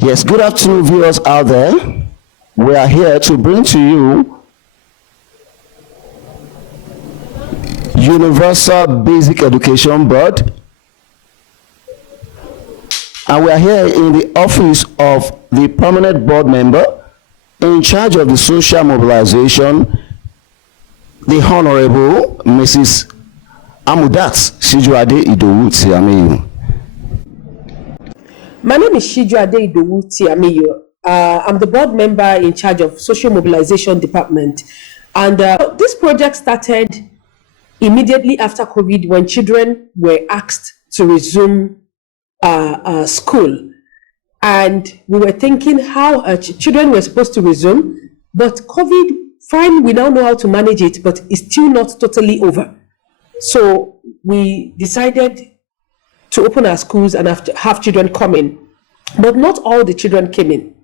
Yes, good afternoon, viewers out there. We are here to bring to you Universal Basic Education Board, and we are here in the office of the permanent board member in charge of the social mobilization, the Honorable Mrs. Amudat Shijuade Idowu Tiamiyu. My name is Shijuade Idowu Tiamiyu. I'm the board member in charge of social mobilization department, and this project started immediately after COVID, when children were asked to resume school, and we were thinking how children were supposed to resume, but COVID, fine, we now know how to manage it, but it's still not totally over. So we decided to open our schools and have children come in, but not all the children came in.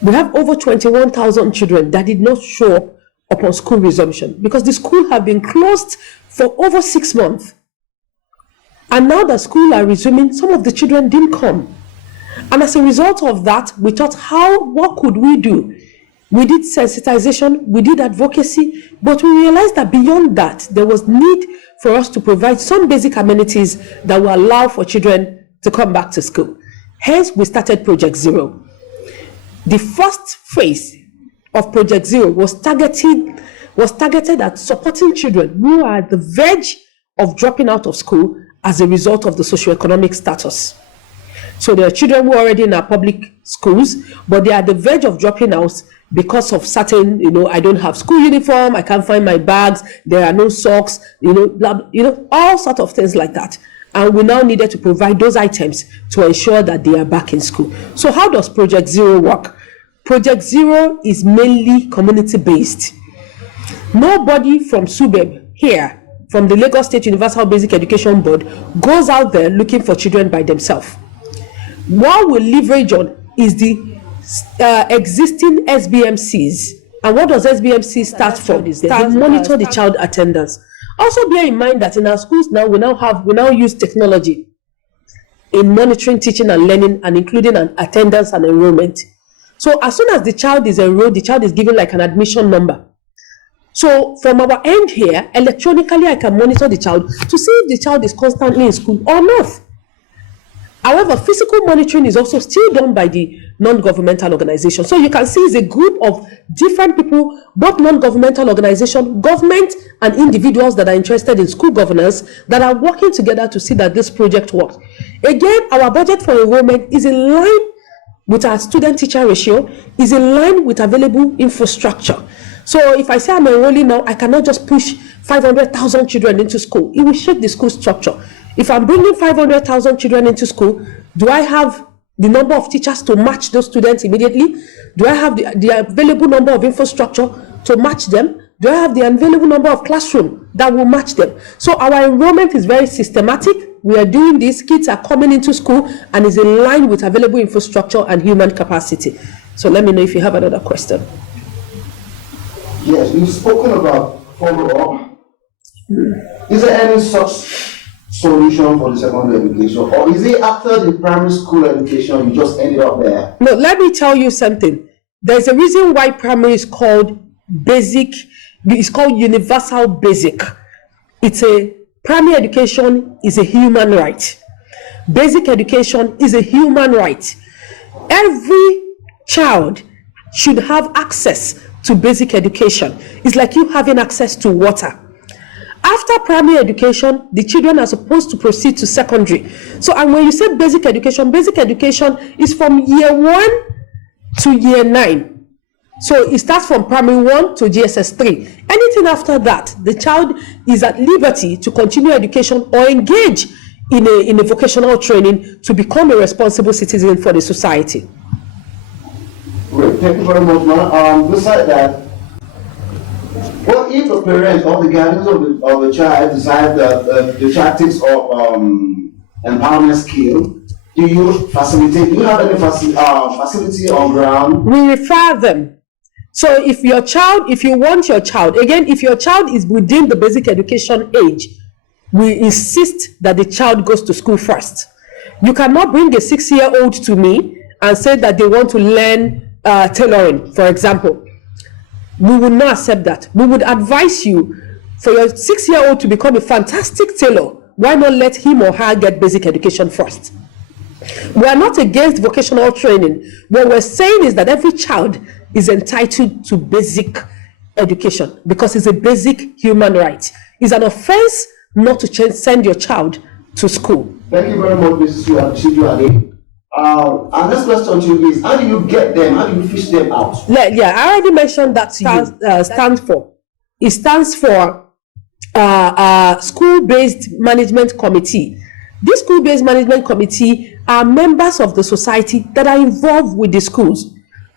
We have over 21,000 children that did not show up upon school resumption because the school have been closed for over 6 months. And now that school are resuming, some of the children didn't come. And as a result of that, we thought, what could we do? We did sensitization, we did advocacy, but we realized that beyond that, there was need for us to provide some basic amenities that will allow for children to come back to school. Hence, we started Project Zero. The first phase of Project Zero was targeted at supporting children who are at the verge of dropping out of school as a result of the socioeconomic status. So there are children who are already in our public schools, but they are at the verge of dropping out because of certain, I don't have school uniform, I can't find my bags, there are no socks, all sorts of things like that. And we now needed to provide those items to ensure that they are back in school. So how does Project Zero work? Project Zero is mainly community-based. Nobody from SUBEB here, from the Lagos State Universal Basic Education Board, goes out there looking for children by themselves. What we leverage on is the existing SBMCs. And what does SBMC stand for? They monitor the child attendance. Also bear in mind that in our schools now, we now use technology in monitoring teaching and learning, and including an attendance and enrollment. So as soon as the child is enrolled, the child is given like an admission number. So from our end here, electronically, I can monitor the child to see if the child is constantly in school or not. However, physical monitoring is also still done by the non-governmental organization. So you can see it's a group of different people, both non-governmental organization, government, and individuals that are interested in school governance that are working together to see that this project works. Again, our budget for enrollment is in line with our student-teacher ratio, is in line with available infrastructure. So if I say I'm enrolling now, I cannot just push 500,000 children into school. It will shake the school structure. If I'm bringing 500,000 children into school, do I have the number of teachers to match those students immediately? Do I have the available number of infrastructure to match them? Do I have the available number of classrooms that will match them? So our enrollment is very systematic. We are doing this. Kids are coming into school and is in line with available infrastructure and human capacity. So let me know if you have another question. Yes, you've spoken about follow-up. Is there any such solution for the secondary education, or is it after the primary school education you just ended up there? No, let me tell you something. There's a reason why primary is called basic. It's called universal basic. Primary education is a human right. Basic education is a human right. Every child should have access to basic education. It's like you having access to water. After primary education, the children are supposed to proceed to secondary. So, and when you say basic education is from year 1 to year 9. So it starts from primary 1 to GSS 3. Anything after that, the child is at liberty to continue education or engage in a vocational training to become a responsible citizen for the society. Great, thank you very much, ma'am. Besides that, what if the parents or the guardians of the child decide that the child takes up empowerment skill? Do you facilitate? Do you have any facility on ground? We refer them. So if your child is within the basic education age, we insist that the child goes to school first. You cannot bring a 6-year-old to me and say that they want to learn tailoring, for example. We would not accept that. We would advise you, for your 6-year-old to become a fantastic tailor, why not let him or her get basic education first? We are not against vocational training. What we're saying is that every child is entitled to basic education because it's a basic human right. It's an offense not to send your child to school. Thank you very much, Mrs. Shijuade. Our next question to you is, how do you get them? How do you fish them out? Yeah, I already mentioned that stands for. It stands for School-Based Management Committee. This School-Based Management Committee are members of the society that are involved with the schools.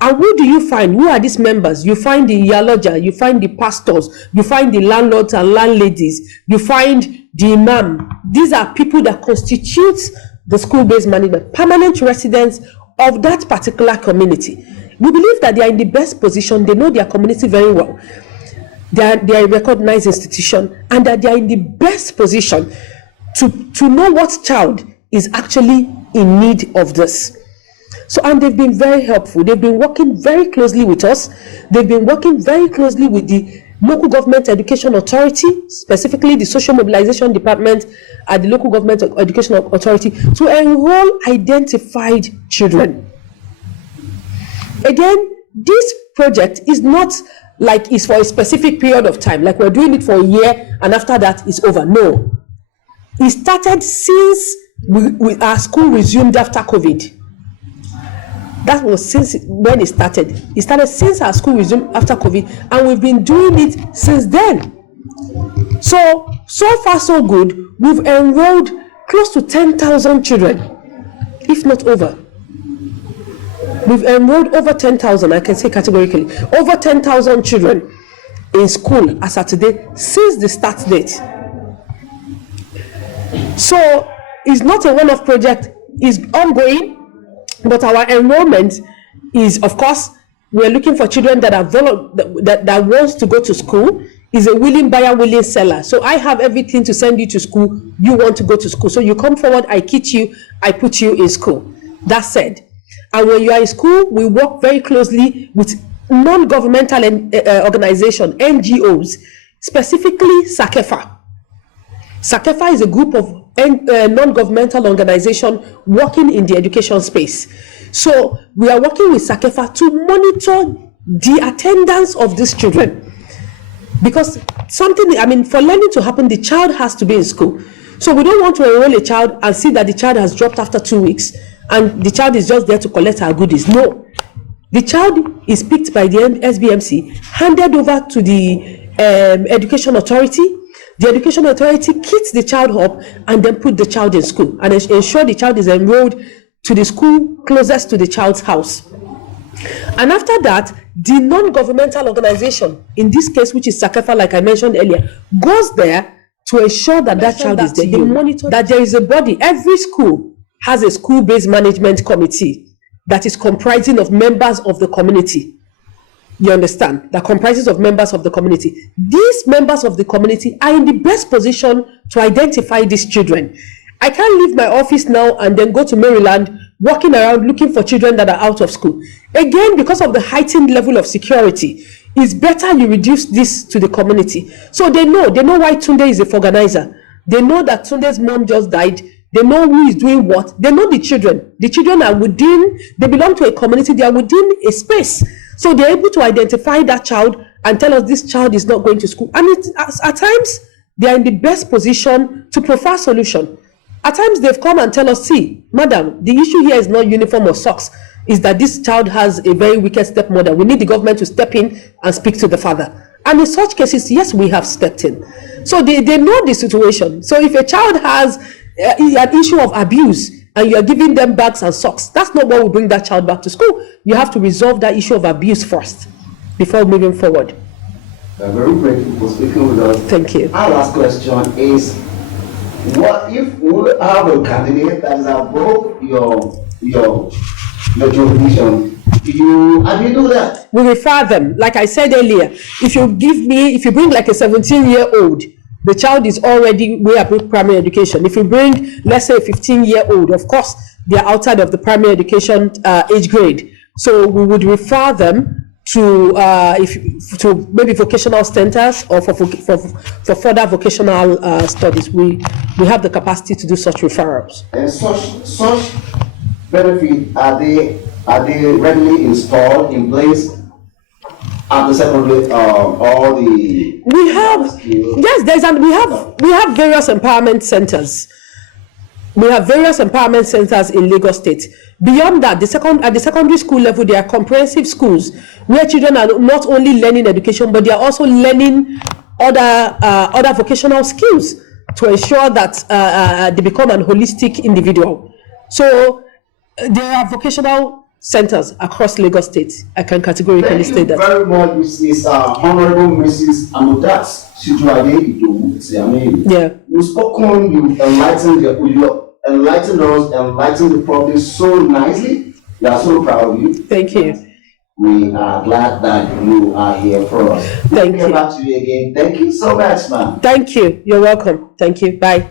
And who do you find? Who are these members? You find the Iyaloja, you find the pastors, you find the landlords and landladies, you find the imam. These are people that constitute the school-based management, permanent residents of that particular community. We believe that they are in the best position. They know their community very well. They are a recognized institution, and that they are in the best position to know what child is actually in need of this. So, and they've been very helpful. They've been working very closely with us. They've been working very closely with the local government education authority, specifically the social mobilization department at the local government education authority, to enroll identified children. Again, this project is not like it's for a specific period of time, like we're doing it for a year and after that it's over. No. It started since our school resumed after COVID. That was since when it started. It started since our school resumed after COVID, and we've been doing it since then. So far so good. We've enrolled close to 10,000 children, if not over. We've enrolled over 10,000, I can say categorically, over 10,000 children in school as of today since the start date. So it's not a one-off project, it's ongoing. But our enrollment is, of course, we're looking for children that are that wants to go to school. Is a willing buyer, willing seller. So I have everything to send you to school. You want to go to school, so you come forward. I kit you. I put you in school. That said, and when you are in school, we work very closely with non-governmental organizations, NGOs, specifically SACEFA. SACEFA is a group of non-governmental organization working in the education space. So we are working with SACEFA to monitor the attendance of these children. Because for learning to happen, the child has to be in school. So we don't want to enroll a child and see that the child has dropped after 2 weeks and the child is just there to collect our goodies. No. The child is picked by the SBMC, handed over to the education authority. The education authority kits the child up and then put the child in school and ensure the child is enrolled to the school closest to the child's house. And after that, the non-governmental organization, in this case, which is SACEFA, like I mentioned earlier, goes there to ensure that that child is there. They monitor that there is a body. Every school has a school-based management committee that is comprising of members of the community. You understand? That comprises of members of the community. These members of the community are in the best position to identify these children. I can't leave my office now and then go to Maryland, walking around looking for children that are out of school. Again, because of the heightened level of security, it's better you reduce this to the community. So they know why Tunde is a organizer. They know that Tunde's mom just died. They know who is doing what. They know the children. The children are they belong to a community. They are within a space. So they're able to identify that child and tell us this child is not going to school. And at times, they are in the best position to provide solution. At times, they've come and tell us, see, madam, the issue here is not uniform or socks. Is that this child has a very wicked stepmother. We need the government to step in and speak to the father. And in such cases, yes, we have stepped in. So they know the situation. So if a child has an issue of abuse and you are giving them bags and socks, that's not what will bring that child back to school. You have to resolve that issue of abuse first before moving forward. I'm very grateful for speaking with us. Thank you. Our last question is, what if we have a candidate that is above your jurisdiction? How do you do that? We refer them. Like I said earlier, if you bring like a 17-year-old, the child is already way above primary education. If you bring, let's say, a 15-year-old, of course, they are outside of the primary education age grade. So we would refer them to maybe vocational centers or for further vocational studies. We have the capacity to do such referrals. And such benefit, are they readily installed in place at the secondary all the we have skills? Yes, we have various empowerment centers. We have various empowerment centers in Lagos State. Beyond that, at the secondary school level, there are comprehensive schools where children are not only learning education, but they are also learning other vocational skills to ensure that they become an holistic individual. So there are vocational centers across Lagos State. I can categorically say that. Thank you very much, Mrs. Honorable Mrs. Amudat Sijuade Idowu. Yeah. You've spoken, you enlightened us, enlightened the public so nicely. We are so proud of you. Thank you. We are glad that you are here for us. Thank you. We'll get back to you again. Thank you so much, ma'am. Thank you. You're welcome. Thank you. Bye.